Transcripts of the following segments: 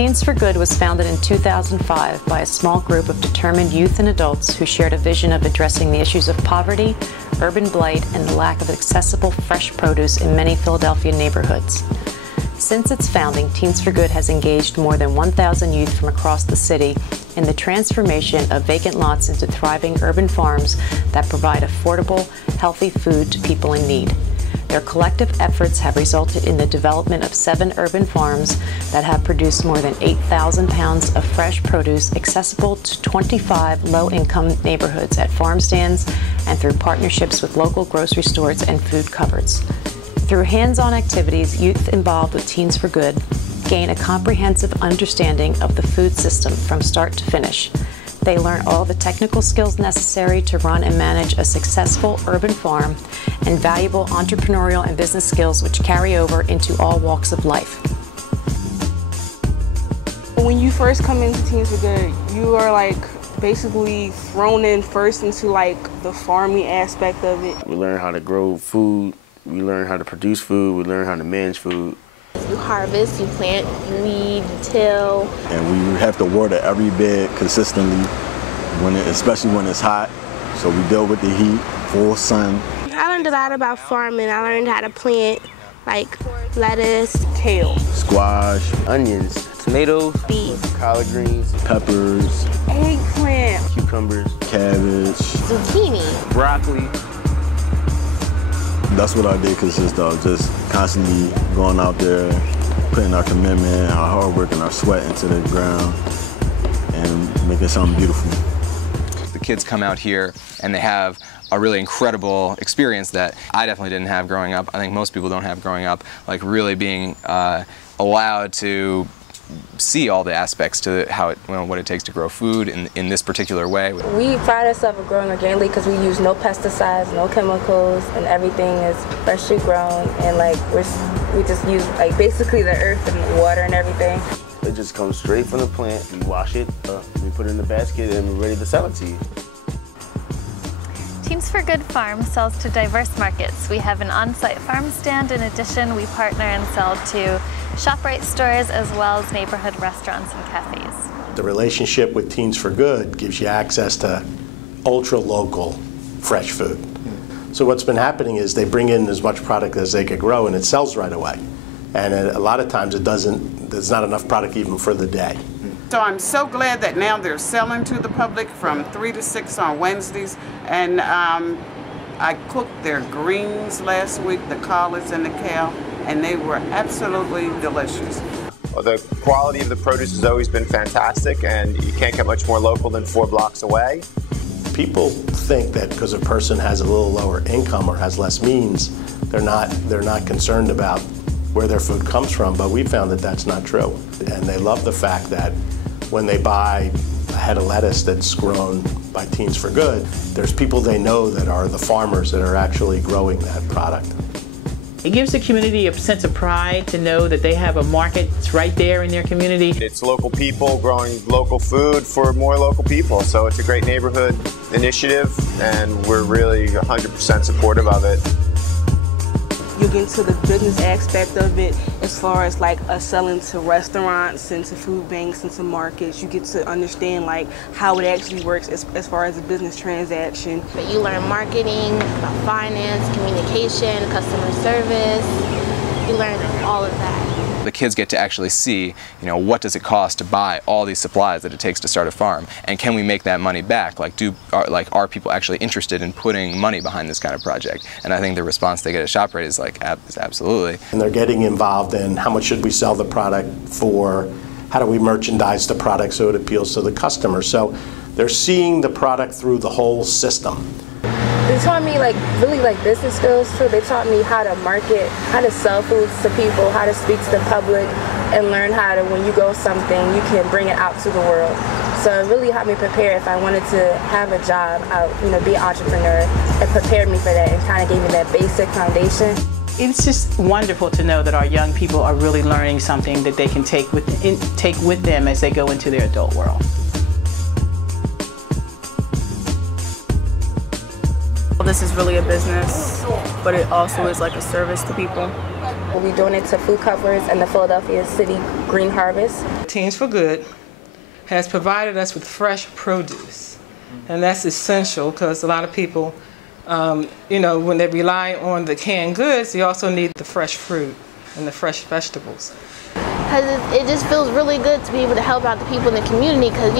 Teens for Good was founded in 2005 by a small group of determined youth and adults who shared a vision of addressing the issues of poverty, urban blight, and the lack of accessible fresh produce in many Philadelphia neighborhoods. Since its founding, Teens for Good has engaged more than 1,000 youth from across the city in the transformation of vacant lots into thriving urban farms that provide affordable, healthy food to people in need. Their collective efforts have resulted in the development of 7 urban farms that have produced more than 8,000 pounds of fresh produce accessible to 25 low-income neighborhoods at farm stands and through partnerships with local grocery stores and food cupboards. Through hands-on activities, youth involved with Teens for Good gain a comprehensive understanding of the food system from start to finish. They learn all the technical skills necessary to run and manage a successful urban farm and valuable entrepreneurial and business skills which carry over into all walks of life. When you first come into Teens for Good, you are basically thrown in first into the farming aspect of it. We learn how to grow food, we learn how to produce food, we learn how to manage food. You harvest, you plant, you weed, you till. And we have to water every bed consistently, especially when it's hot. So we deal with the heat, full sun. I learned a lot about farming. I learned how to plant lettuce, kale, squash, onions, tomatoes, beets, collard greens, peppers, eggplant, cucumbers, cabbage, zucchini, broccoli. That's what our day consists of, just constantly going out there, putting our commitment, our hard work, and our sweat into the ground, and making something beautiful. The kids come out here and they have a really incredible experience that I definitely didn't have growing up. I think most people don't have growing up, really being allowed to see all the aspects to how what it takes to grow food in this particular way. We pride ourselves on growing organically because we use no pesticides, no chemicals, and everything is freshly grown, and we just use basically the earth and water and everything. It just comes straight from the plant. We wash it, we put it in the basket, and we're ready to sell it to you. Teens for Good Farm sells to diverse markets. We have an on-site farm stand. In addition, we partner and sell to ShopRite stores as well as neighborhood restaurants and cafes. The relationship with Teens for Good gives you access to ultra-local fresh food. So what's been happening is they bring in as much product as they could grow and it sells right away. And a lot of times there's not enough product even for the day. So I'm so glad that now they're selling to the public from 3 to 6 on Wednesdays. And I cooked their greens last week, the collards and the kale, and they were absolutely delicious. Well, the quality of the produce has always been fantastic, and you can't get much more local than 4 blocks away. People think that because a person has a little lower income or has less means, they're not concerned about where their food comes from, but we found that that's not true. And they love the fact that when they buy a head of lettuce that's grown by Teens for Good, there's people they know that are the farmers that are actually growing that product. It gives the community a sense of pride to know that they have a market that's right there in their community. It's local people growing local food for more local people, so it's a great neighborhood initiative, and we're really 100% supportive of it. You get into the business aspect of it as far as us selling to restaurants and to food banks and to markets. You get to understand how it actually works as far as a business transaction. But you learn marketing, about finance, communication, customer service. You learn all of that. The kids get to actually see, what does it cost to buy all these supplies that it takes to start a farm, and can we make that money back? Are people actually interested in putting money behind this kind of project? And I think the response they get at ShopRite is is absolutely. And they're getting involved in how much should we sell the product for, how do we merchandise the product so it appeals to the customer. So they're seeing the product through the whole system. They taught me really business skills too. They taught me how to market, how to sell foods to people, how to speak to the public, and learn how to, when you grow something, you can bring it out to the world. So it really helped me prepare if I wanted to have a job out, be an entrepreneur. It prepared me for that and kind of gave me that basic foundation. It's just wonderful to know that our young people are really learning something that they can take with them as they go into their adult world. This is really a business, but it also is a service to people. We donate to food covers and the Philadelphia City Green Harvest. Teens for Good has provided us with fresh produce, and that's essential because a lot of people, when they rely on the canned goods, they also need the fresh fruit and the fresh vegetables. Because it just feels really good to be able to help out the people in the community, because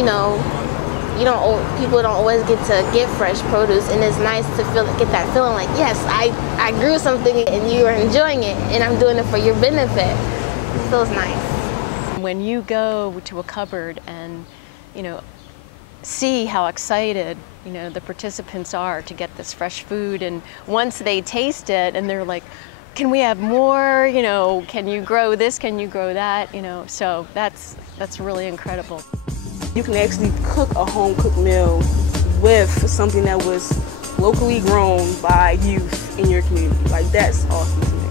people don't always get to get fresh produce, and it's nice to get that feeling like, yes, I grew something and you are enjoying it, and I'm doing it for your benefit. It feels nice. When you go to a cupboard and see how excited the participants are to get this fresh food, and once they taste it and they're like, can we have more, can you grow this, can you grow that, so that's really incredible. You can actually cook a home-cooked meal with something that was locally grown by youth in your community. Like, that's awesome to me.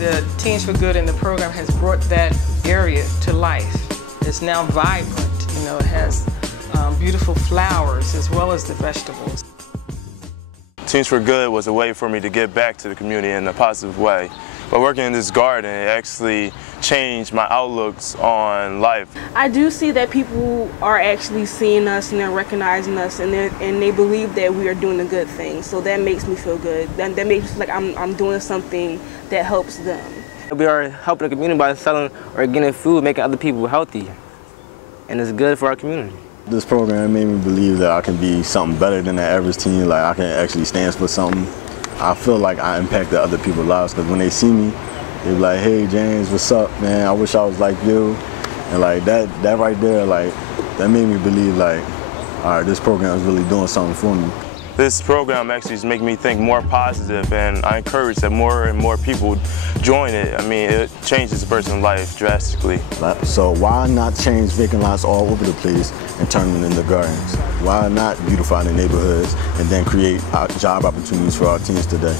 The Teens for Good in the program has brought that area to life. It's now vibrant, it has beautiful flowers as well as the vegetables. Teens for Good was a way for me to give back to the community in a positive way. By working in this garden, it actually changed my outlooks on life. I do see that people are actually seeing us and they're recognizing us, and they believe that we are doing a good thing. So that makes me feel good. That makes me feel like I'm doing something that helps them. We are helping the community by selling organic food, making other people healthy, and it's good for our community. This program made me believe that I can be something better than the average teen, like I can actually stand for something. I feel like I impacted other people's lives, because when they see me, they be like, hey James, what's up, man? I wish I was like you. And like that right there, like, that made me believe like, all right, this program is really doing something for me. This program actually is making me think more positive, and I encourage that more and more people join it. I mean, it changes a person's life drastically. So why not change vacant lots all over the place and turn them into gardens? Why not beautify the neighborhoods and then create job opportunities for our teens today?